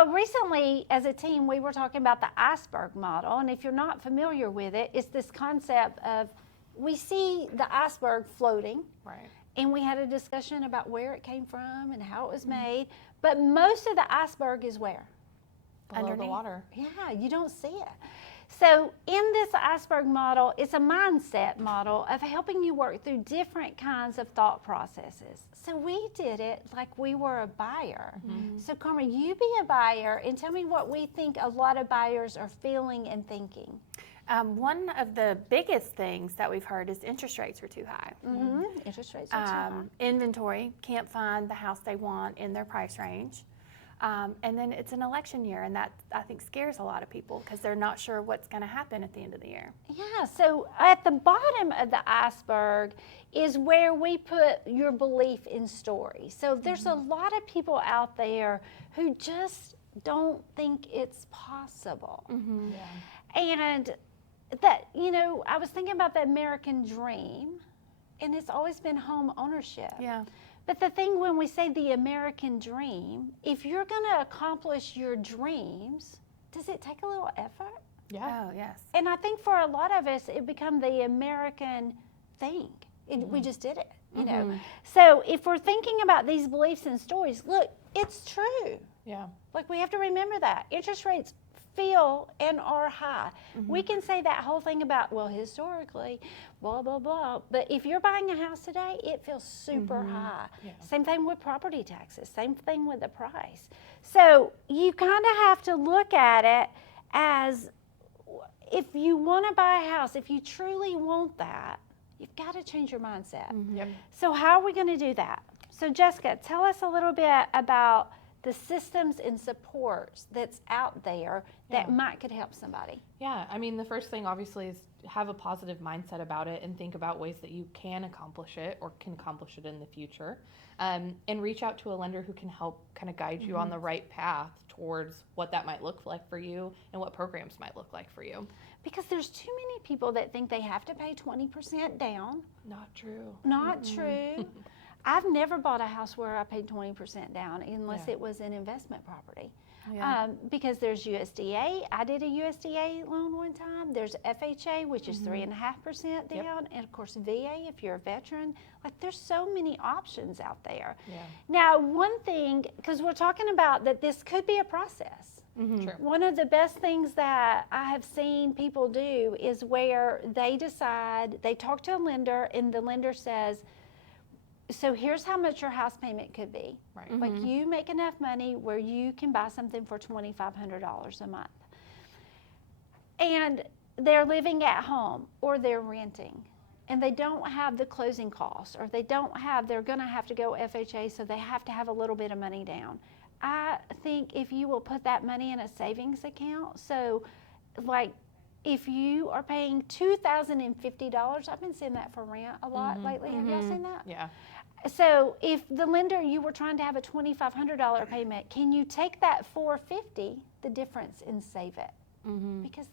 Well, recently, as a team, we were talking about the Iceberg model. And if you're not familiar with it, it's this concept of we see the iceberg floating. Right. And we had a discussion about where it came from and how it was made. But most of the iceberg is where? Below the water. Yeah, you don't see it. So in this iceberg model, it's a mindset model of helping you work through different kinds of thought processes. So we did it like we were a buyer. So Carmen, you be a buyer and tell me what we think a lot of buyers are feeling and thinking. One of the biggest things that we've heard is interest rates are too high. Interest rates are too high. Inventory, can't find the house they want in their price range. And then it's an election year, and that, I think, scares a lot of people because they're not sure what's going to happen at the end of the year. Yeah, so at the bottom of the iceberg is where we put your belief in story. So there's a lot of people out there who just don't think it's possible. And that, you know, I was thinking about the American dream, and it's always been home ownership. Yeah. But the thing when we say the American dream, if you're going to accomplish your dreams, does it take a little effort? Yeah. Oh, yes. And I think for a lot of us, it become the American thing. We just did it, you know. So if we're thinking about these beliefs and stories, look, it's true. Yeah. Like we have to remember that. Interest rates feel and are high. We can say that whole thing about, well, historically, blah, blah, blah. But if you're buying a house today, it feels super high. Yeah. Same thing with property taxes. Same thing with the price. So you kind of have to look at it as if you want to buy a house, if you truly want that, you've got to change your mindset. Yep. So how are we going to do that? So Jessica, tell us a little bit about the systems and supports that's out there that could help somebody. Yeah, I mean, the first thing obviously is have a positive mindset about it and think about ways that you can accomplish it or can accomplish it in the future. And reach out to a lender who can help kind of guide you on the right path towards what that might look like for you and what programs might look like for you. Because there's too many people that think they have to pay 20% down. Not true. Not true. I've never bought a house where I paid 20% down unless it was an investment property. Because there's USDA. I did a USDA loan one time. There's FHA, which is 3.5% down. And of course, VA, if you're a veteran. Like there's so many options out there. Now, one thing, because we're talking about that this could be a process. Sure. One of the best things that I have seen people do is where they decide, they talk to a lender and the lender says, so here's how much your house payment could be. Right. Like you make enough money where you can buy something for $2,500 a month. And they're living at home or they're renting and they don't have the closing costs or they're going to have to go FHA, so they have to have a little bit of money down. I think if you will put that money in a savings account, so like if you are paying $2,050, I've been seeing that for rent a lot lately. Have y'all seen that? Yeah. So if the lender, you were trying to have a $2,500 payment, can you take that $450, the difference, and save it? Because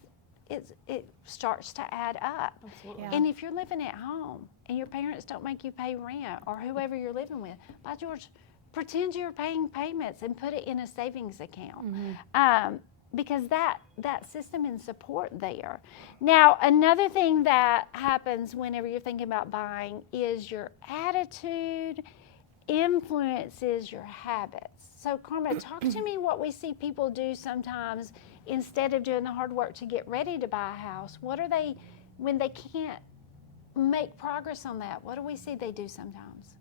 it starts to add up. Absolutely. And if you're living at home and your parents don't make you pay rent or whoever you're living with, by George, pretend you're paying payments and put it in a savings account. Because that system and support there. Now, another thing that happens whenever you're thinking about buying is your attitude influences your habits. So, Carmen, talk to me what we see people do sometimes instead of doing the hard work to get ready to buy a house. What are they, when they can't make progress on that, what do we see they do sometimes?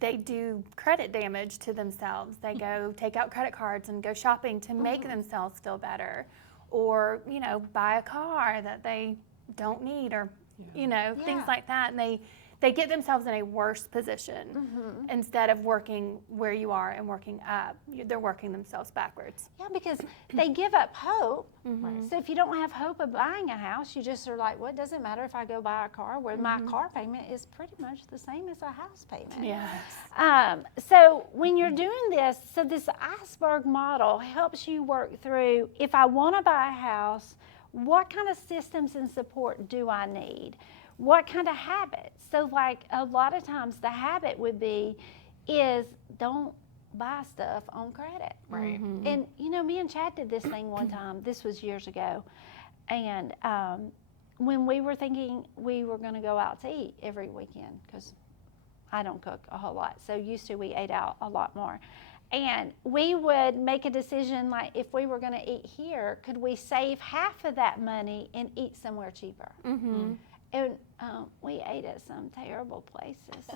They do credit damage to themselves. They go take out credit cards and go shopping to make themselves feel better, or buy a car that they don't need, or things like that. And they get themselves in a worse position instead of working where you are and working up. They're working themselves backwards. Yeah, because they give up hope. So if you don't have hope of buying a house, you just are like, well, it doesn't matter if I go buy a car where my car payment is pretty much the same as a house payment. Yes. So when you're doing this, so this Iceberg model helps you work through, if I want to buy a house, what kind of systems and support do I need? What kind of habits? So like a lot of times the habit would be is don't buy stuff on credit. Right. And me and Chad did this thing one time. This was years ago, and when we were thinking we were going to go out to eat every weekend, because I don't cook a whole lot, so used to we ate out a lot more. And we would make a decision, like if we were going to eat here, could we save half of that money and eat somewhere cheaper? And we ate at some terrible places.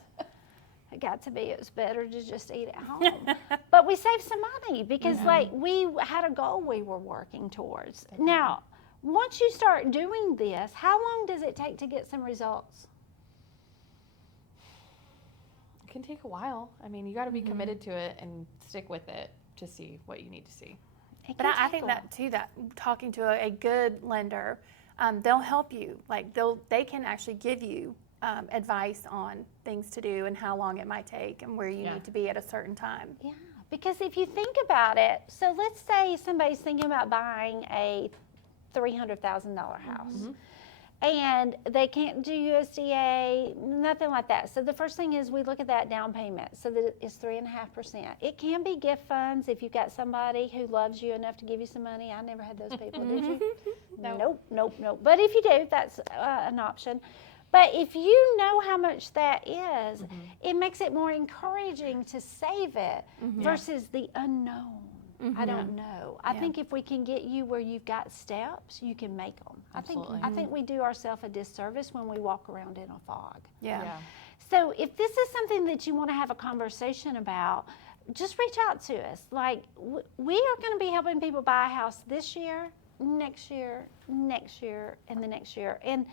It got to be it was better to just eat at home. But we saved some money because like we had a goal we were working towards. Now, once you start doing this, how long does it take to get some results? It can take a while. I mean, you got to be committed to it and stick with it to see what you need to see. But I think that too, that talking to a good lender, they'll help you. Like they can actually give you advice on things to do and how long it might take and where you need to be at a certain time. Yeah, because if you think about it, so let's say somebody's thinking about buying a $300,000 house. And they can't do USDA, nothing like that. So the first thing is we look at that down payment. So that it's 3.5%. It can be gift funds if you've got somebody who loves you enough to give you some money. I never had those people, did you? Nope. But if you do, that's an option. But if you know how much that is, it makes it more encouraging to save it versus the unknown. I don't know. I think if we can get you where you've got steps, you can make them. I think we do ourselves a disservice when we walk around in a fog. Yeah. So if this is something that you want to have a conversation about, just reach out to us. Like we are going to be helping people buy a house this year, next year, and the next year. And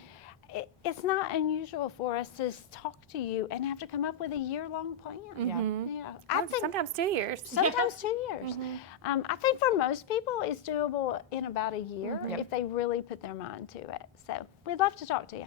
it's not unusual for us to talk to you and have to come up with a year-long plan. Yeah. I think sometimes 2 years. Sometimes 2 years. I think for most people it's doable in about a year if they really put their mind to it. So we'd love to talk to you.